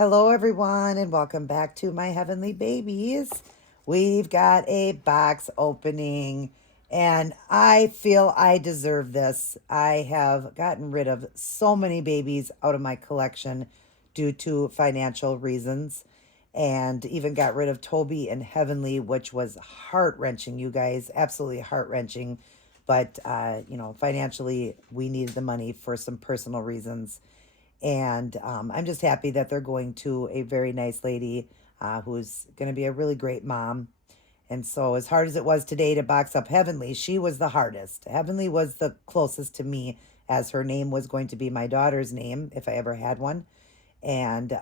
Hello, everyone, and welcome back to my heavenly babies. We've got a box opening, and I feel I deserve this. I have gotten rid of so many babies out of my collection due to financial reasons, and even got rid of Toby and Heavenly, which was heart wrenching, you guys, absolutely heart wrenching. But, financially, we needed the money for some personal reasons. And I'm just happy that they're going to a very nice lady who's going to be a really great mom. And so, as hard as it was today to box up Heavenly, she was the hardest. Heavenly was the closest to me, as her name was going to be my daughter's name if I ever had one. And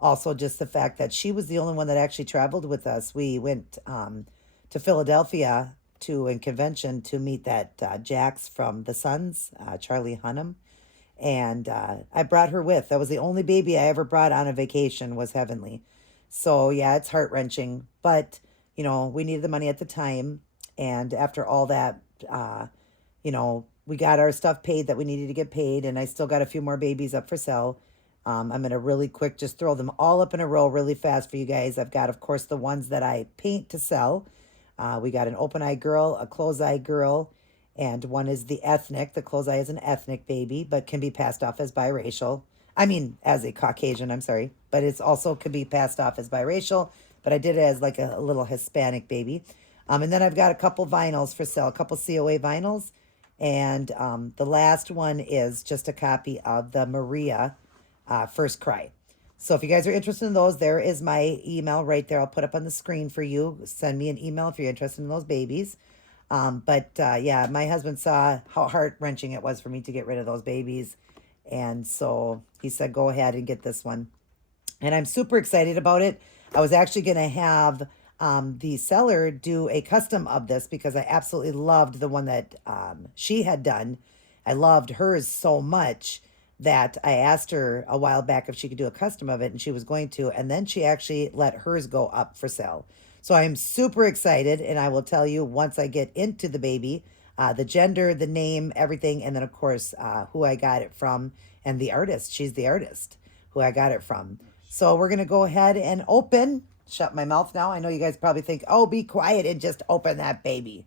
also, just the fact that she was the only one that actually traveled with us. We went to Philadelphia to a convention to meet that Jax from the Sons, Charlie Hunnam, and I brought her with. That was the only baby I ever brought on a vacation was Heavenly. So yeah, it's heart wrenching, but we needed the money at the time, and after all that, we got our stuff paid that we needed to get paid, and I still got a few more babies up for sale. I'm gonna really quick just throw them all up in a row really fast for you guys. I've got, of course, the ones that I paint to sell. We got an open eye girl, a close eye girl, and one is the ethnic. The close eye is an ethnic baby, but can be passed off as biracial. I mean, as a Caucasian, I'm sorry, but it's also could be passed off as biracial. But I did it as like a little Hispanic baby. And then I've got a couple vinyls for sale, a couple COA vinyls. And the last one is just a copy of the Maria First Cry. So if you guys are interested in those, there is my email right there. I'll put up on the screen for you. Send me an email if you're interested in those babies. Yeah, my husband saw how heart-wrenching it was for me to get rid of those babies. And so he said, go ahead and get this one. And I'm super excited about it. I was actually going to have the seller do a custom of this because I absolutely loved the one that she had done. I loved hers so much that I asked her a while back if she could do a custom of it, and she was going to. And then she actually let hers go up for sale. So I am super excited, and I will tell you once I get into the baby, the gender, the name, everything, and then, of course, who I got it from and the artist. She's the artist who I got it from. So we're going to go ahead and open. Shut my mouth now. I know you guys probably think, oh, be quiet and just open that baby.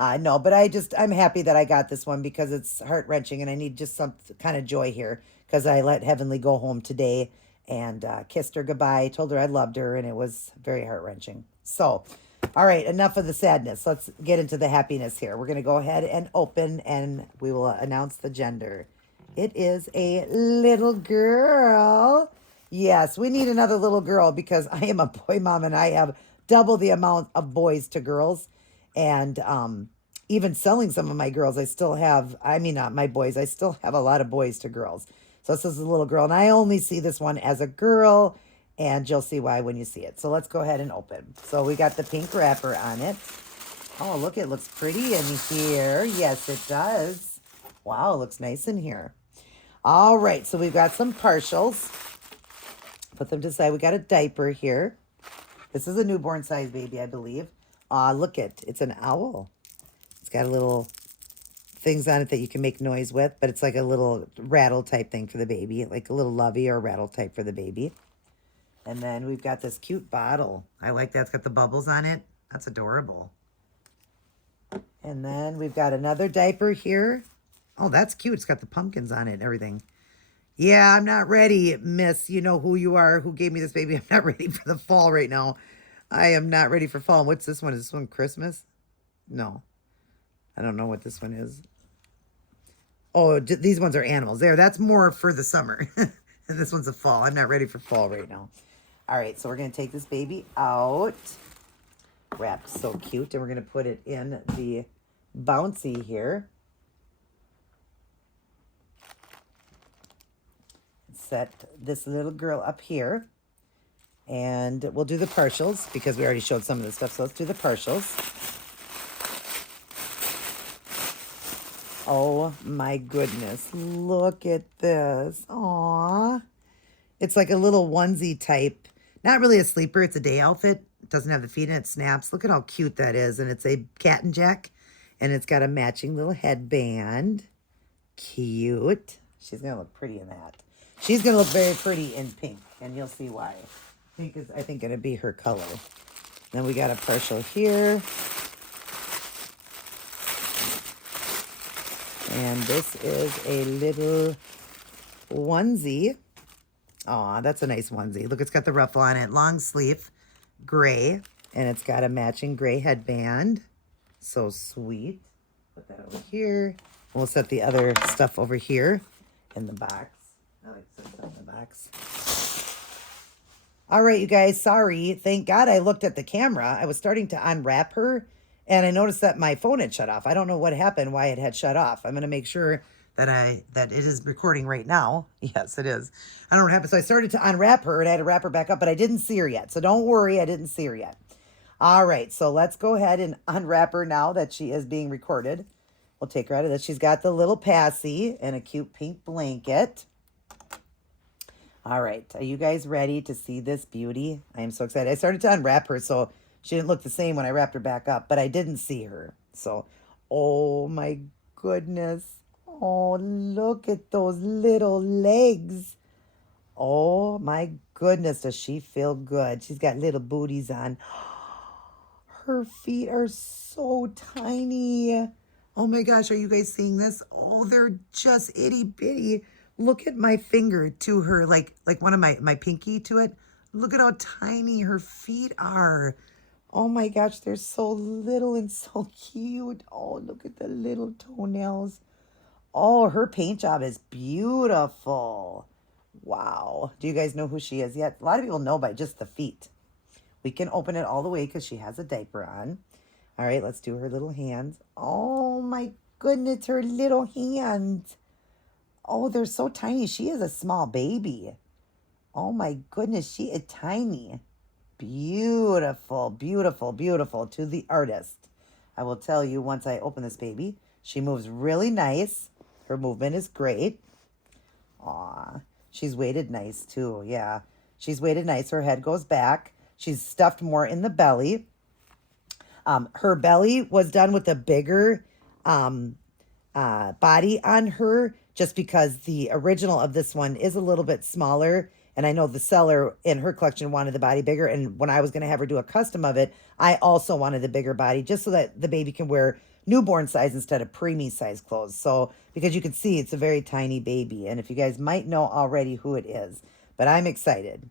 No, but I'm happy that I got this one because it's heart-wrenching, and I need just some kind of joy here because I let Heavenly go home today and kissed her goodbye, told her I loved her, and it was very heart-wrenching. So, all right, enough of the sadness. Let's get into the happiness here. We're going to go ahead and open, and we will announce the gender. It is a little girl. Yes, we need another little girl because I am a boy mom, and I have double the amount of boys to girls. And even selling some of my girls, I still have, I mean, not my boys, I still have a lot of boys to girls. So this is a little girl, and I only see this one as a girl, and you'll see why when you see it. So let's go ahead and open. So we got the pink wrapper on it. Oh, look, it looks pretty in here. Yes, it does. Wow, it looks nice in here. All right, so we've got some partials. Put them to the side. We got a diaper here. This is a newborn size baby, I believe. Look it's an owl. It's got a little things on it that you can make noise with, but it's like a little rattle type thing for the baby, like a little lovey or rattle type for the baby. And then we've got this cute bottle. I like that. It's got the bubbles on it. That's adorable. And then we've got another diaper here. Oh, that's cute. It's got the pumpkins on it and everything. Yeah, I'm not ready, miss. You know who you are, who gave me this baby. I'm not ready for the fall right now. I am not ready for fall. What's this one? Is this one Christmas? No. I don't know what this one is. Oh, these ones are animals. There, that's more for the summer. And this one's a fall. I'm not ready for fall right now. All right, so we're going to take this baby out. Wrapped so cute. And we're going to put it in the bouncy here. Set this little girl up here. And we'll do the partials because we already showed some of this stuff. So let's do the partials. Oh my goodness. Look at this. Aww. It's like a little onesie type. Not really a sleeper. It's a day outfit. It doesn't have the feet in it. Snaps. Look at how cute that is. And it's a cat and jack. And it's got a matching little headband. Cute. She's going to look pretty in that. She's going to look very pretty in pink, and you'll see why. Pink is, I think, going to be her color. Then we got a partial here. And this is a little onesie. Aw, that's a nice onesie. Look, it's got the ruffle on it. Long sleeve, gray. And it's got a matching gray headband. So sweet. Put that over here. We'll set the other stuff over here in the box. I like to set stuff in the box. All right, you guys, sorry. Thank God I looked at the camera. I was starting to unwrap her, and I noticed that my phone had shut off. I don't know what happened, why it had shut off. I'm going to make sure that it is recording right now. Yes, it is. I don't know what happened. So I started to unwrap her, and I had to wrap her back up, but I didn't see her yet. So don't worry, I didn't see her yet. All right, so let's go ahead and unwrap her now that she is being recorded. We'll take her out of this. She's got the little passy and a cute pink blanket. All right, are you guys ready to see this beauty? I am so excited. I started to unwrap her, so she didn't look the same when I wrapped her back up, but I didn't see her. So, oh my goodness. Oh, look at those little legs. Oh my goodness, does she feel good? She's got little booties on. Her feet are so tiny. Oh my gosh, are you guys seeing this? Oh, they're just itty bitty. Look at my finger to her, like one of my pinky to it. Look at how tiny her feet are. Oh my gosh, they're so little and so cute. Oh, look at the little toenails. Oh, her paint job is beautiful. Wow. Do you guys know who she is yet? A lot of people know by just the feet. We can open it all the way because she has a diaper on. All right, let's do her little hands. Oh my goodness, her little hands. Oh, they're so tiny. She is a small baby. Oh my goodness, she is tiny. Beautiful, beautiful, beautiful to the artist. I will tell you once I open this baby, she moves really nice. Her movement is great. Aw, she's weighted nice too. Yeah, she's weighted nice. Her head goes back. She's stuffed more in the belly. Her belly was done with a bigger body on her, just because the original of this one is a little bit smaller. And I know the seller in her collection wanted the body bigger. And when I was going to have her do a custom of it, I also wanted the bigger body just so that the baby can wear newborn size instead of preemie size clothes. So, because you can see it's a very tiny baby. And if you guys might know already who it is, but I'm excited.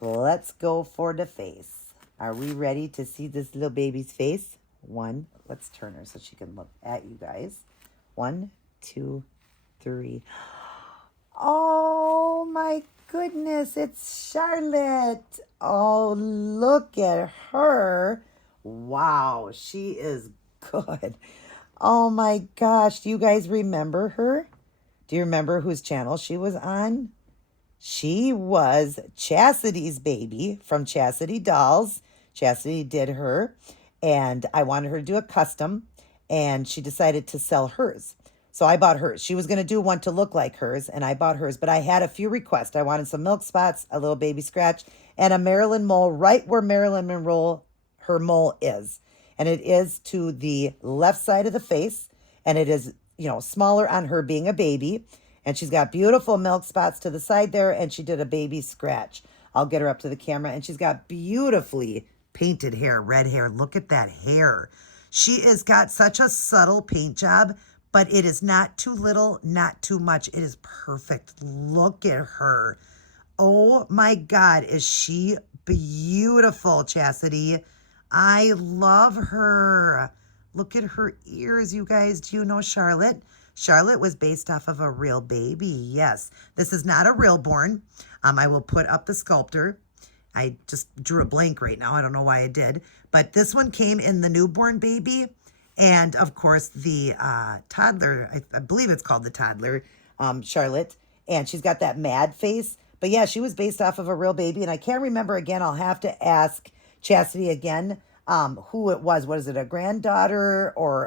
Let's go for the face. Are we ready to see this little baby's face? One, let's turn her so she can look at you guys. 1, 2, 3. Oh my goodness, it's Charlotte. Oh, look at her. Wow, she is good. Oh my gosh, do you guys remember her? Do you remember whose channel she was on? She was Chastity's baby from Chastity Dolls. Chastity did her, and I wanted her to do a custom, and she decided to sell hers. So I bought hers. She was going to do one to look like hers, and I bought hers, but I had a few requests. I wanted some milk spots, a little baby scratch, and a Marilyn mole right where Marilyn Monroe, her mole is. And it is to the left side of the face, and it is, smaller on her being a baby. And she's got beautiful milk spots to the side there, and she did a baby scratch. I'll get her up to the camera, and she's got beautifully painted hair, red hair. Look at that hair. She has got such a subtle paint job, but it is not too little, not too much. It is perfect. Look at her. Oh my God, is she beautiful, Chastity? I love her. Look at her ears, you guys. Do you know Charlotte? Charlotte was based off of a real baby. Yes, this is not a Reborn. I will put up the sculptor. I just drew a blank right now. I don't know why I did. But this one came in the newborn baby. And, of course, the toddler, I believe it's called the toddler, Charlotte. And she's got that mad face. But, yeah, she was based off of a real baby. And I can't remember again. I'll have to ask Chastity again who it was. What is it, a granddaughter or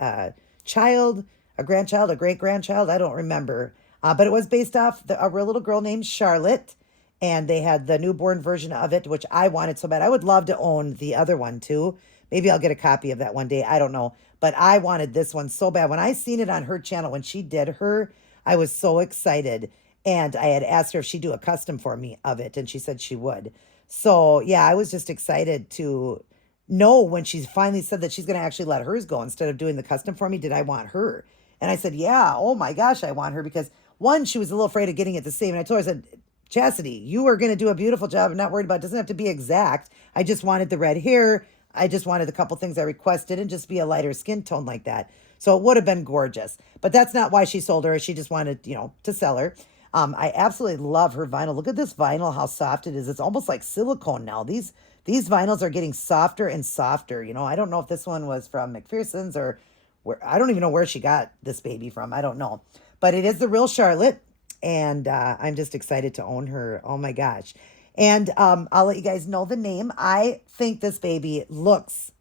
a child, a grandchild, a great-grandchild? I don't remember. But it was based off a real little girl named Charlotte. And they had the newborn version of it, which I wanted so bad. I would love to own the other one, too. Maybe I'll get a copy of that one day. I don't know. But I wanted this one so bad. When I seen it on her channel, when she did her, I was so excited. And I had asked her if she'd do a custom for me of it, and she said she would. So yeah, I was just excited to know when she finally said that she's going to actually let hers go instead of doing the custom for me. Did I want her? And I said, yeah, oh my gosh, I want her because one, she was a little afraid of getting it the same. And I told her, I said, Chastity, you are going to do a beautiful job. I'm not worried about it. It doesn't have to be exact. I just wanted the red hair. I just wanted a couple things I requested and just be a lighter skin tone like that. So it would have been gorgeous. But that's not why she sold her. She just wanted, to sell her. I absolutely love her vinyl. Look at this vinyl, how soft it is. It's almost like silicone now. These vinyls are getting softer and softer. I don't know if this one was from McPherson's or where. I don't even know where she got this baby from. I don't know. But it is the real Charlotte. And I'm just excited to own her. Oh my gosh. And I'll let you guys know the name. I think this baby looks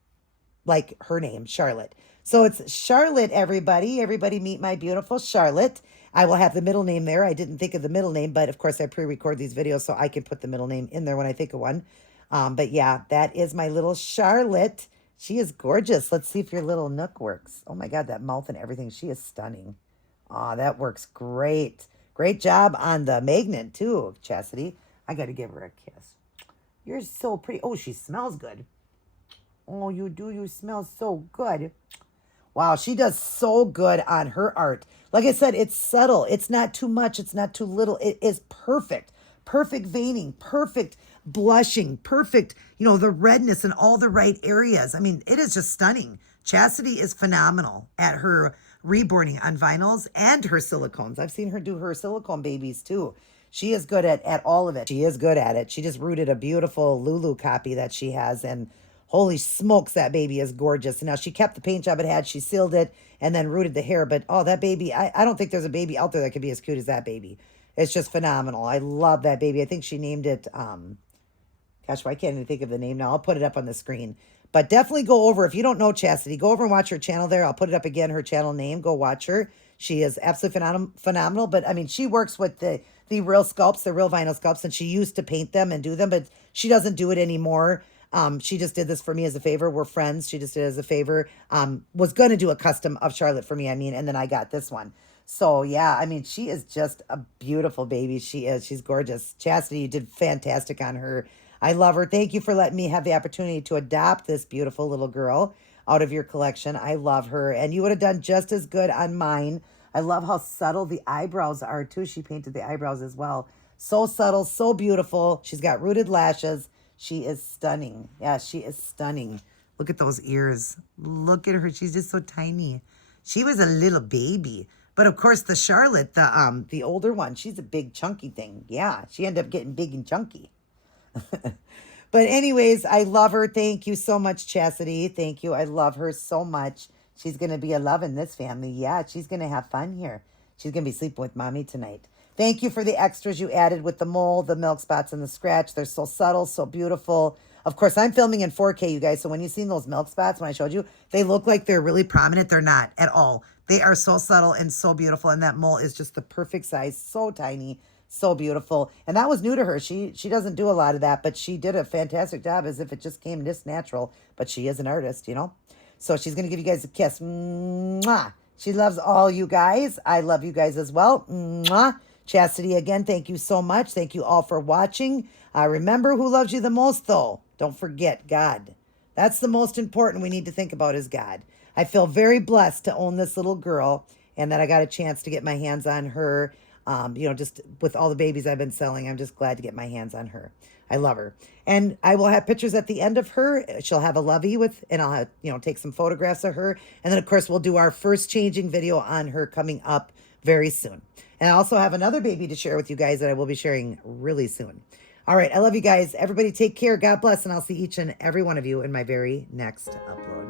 like her name, Charlotte. So it's Charlotte, everybody. Everybody meet my beautiful Charlotte. I will have the middle name there. I didn't think of the middle name, but of course I pre-record these videos so I can put the middle name in there when I think of one. But yeah, that is my little Charlotte. She is gorgeous. Let's see if your little nook works. Oh my God, that mouth and everything. She is stunning. Oh, that works great. Great job on the magnet too, Chastity. I got to give her a kiss. You're so pretty. Oh, she smells good. Oh, you do. You smell so good. Wow, she does so good on her art. Like I said, it's subtle. It's not too much. It's not too little. It is perfect. Perfect veining, perfect blushing, perfect, the redness in all the right areas. I mean, it is just stunning. Chastity is phenomenal at her reborning on vinyls and her silicones. I've seen her do her silicone babies too. She is good at all of it. She is good at it. She just rooted a beautiful Lulu copy that she has, and holy smokes, that baby is gorgeous. Now, she kept the paint job it had. She sealed it and then rooted the hair. But, oh, that baby, I don't think there's a baby out there that could be as cute as that baby. It's just phenomenal. I love that baby. I think she named it, gosh, why can't I think of the name now? I'll put it up on the screen. But definitely go over, if you don't know Chastity, go over and watch her channel there. I'll put it up again, her channel name. Go watch her. She is absolutely phenomenal. But, I mean, she works with the real sculpts, the real vinyl sculpts, and she used to paint them and do them, but she doesn't do it anymore. She just did this for me as a favor. We're friends. She just did it as a favor. Was going to do a custom of Charlotte for me, and then I got this one. So, yeah, I mean, she is just a beautiful baby. She is. She's gorgeous. Chastity, you did fantastic on her. I love her. Thank you for letting me have the opportunity to adopt this beautiful little girl out of your collection. I love her. And you would have done just as good on mine. I love how subtle the eyebrows are, too. She painted the eyebrows as well. So subtle, so beautiful. She's got rooted lashes. She is stunning. Yeah, she is stunning. Look at those ears. Look at her. She's just so tiny. She was a little baby. But of course, the Charlotte, the older one, she's a big chunky thing. Yeah, she ended up getting big and chunky. But anyways, I love her. Thank you so much, Chastity. Thank you. I love her so much. She's going to be a love in this family. Yeah, she's going to have fun here. She's going to be sleeping with mommy tonight. Thank you for the extras you added with the mole, the milk spots, and the scratch. They're so subtle, so beautiful. Of course, I'm filming in 4K, you guys. So when you've seen those milk spots, when I showed you, they look like they're really prominent. They're not at all. They are so subtle and so beautiful. And that mole is just the perfect size. So tiny, so beautiful. And that was new to her. She doesn't do a lot of that, but she did a fantastic job as if it just came this natural. But she is an artist, So she's going to give you guys a kiss. Mwah. She loves all you guys. I love you guys as well. Mwah. Chastity, again, thank you so much. Thank you all for watching. Remember who loves you the most, though. Don't forget God. That's the most important we need to think about is God. I feel very blessed to own this little girl and that I got a chance to get my hands on her. Just with all the babies I've been selling, I'm just glad to get my hands on her. I love her. And I will have pictures at the end of her. She'll have a lovey and I'll have, take some photographs of her. And then, of course, we'll do our first changing video on her coming up very soon. And I also have another baby to share with you guys that I will be sharing really soon. All right. I love you guys. Everybody take care. God bless. And I'll see each and every one of you in my very next upload.